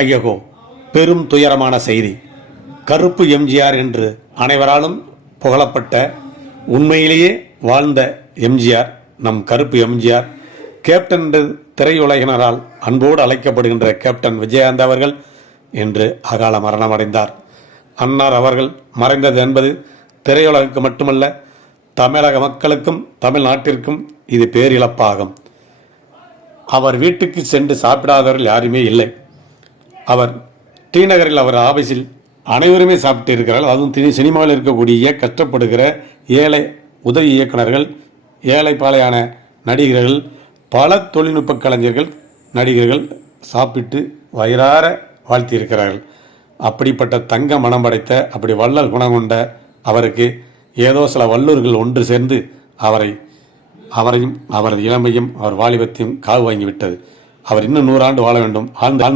ஐயகோ பெரும் துயரமான செய்தி. கருப்பு எம்ஜிஆர் என்று அனைவராலும் புகழப்பட்ட உண்மையிலேயே வாழ்ந்த எம்ஜிஆர் நம் கருப்பு எம்ஜிஆர் கேப்டன் என்று திரையுலகினரால் அன்போடு அழைக்கப்படுகின்ற கேப்டன் விஜயகாந்த் அவர்கள் இன்று அகால மரணமடைந்தார். அன்னார் அவர்கள் மறைந்தது என்பது திரையுலகுக்கு மட்டுமல்ல தமிழக மக்களுக்கும் தமிழ்நாட்டிற்கும் இது பேரிழப்பாகும். அவர் வீட்டுக்கு சென்று சாப்பிடாதவர்கள் யாருமே இல்லை. அவர் டி நகரில் அவர் ஆபீஸில் அனைவருமே சாப்பிட்டு இருக்கிறார்கள். அதுவும் சினிமாவில் இருக்கக்கூடிய கஷ்டப்படுகிற ஏழை உதவி இயக்குனர்கள் ஏழை பாலையான நடிகர்கள் பல தொழில்நுட்ப கலைஞர்கள் நடிகர்கள் சாப்பிட்டு வயிறார வாழ்த்தியிருக்கிறார்கள். அப்படிப்பட்ட தங்க மனம் படைத்த அப்படி வள்ளல் குணம் கொண்ட அவருக்கு ஏதோ சில வல்லூர்கள் ஒன்று சேர்ந்து அவரை அவரையும் அவரது இளமையும் அவர் வாலிபத்தையும் காவு வாங்கிவிட்டது அவர் இன்னும் நூறாண்டு வாழ வேண்டும். ஆழ்ந்த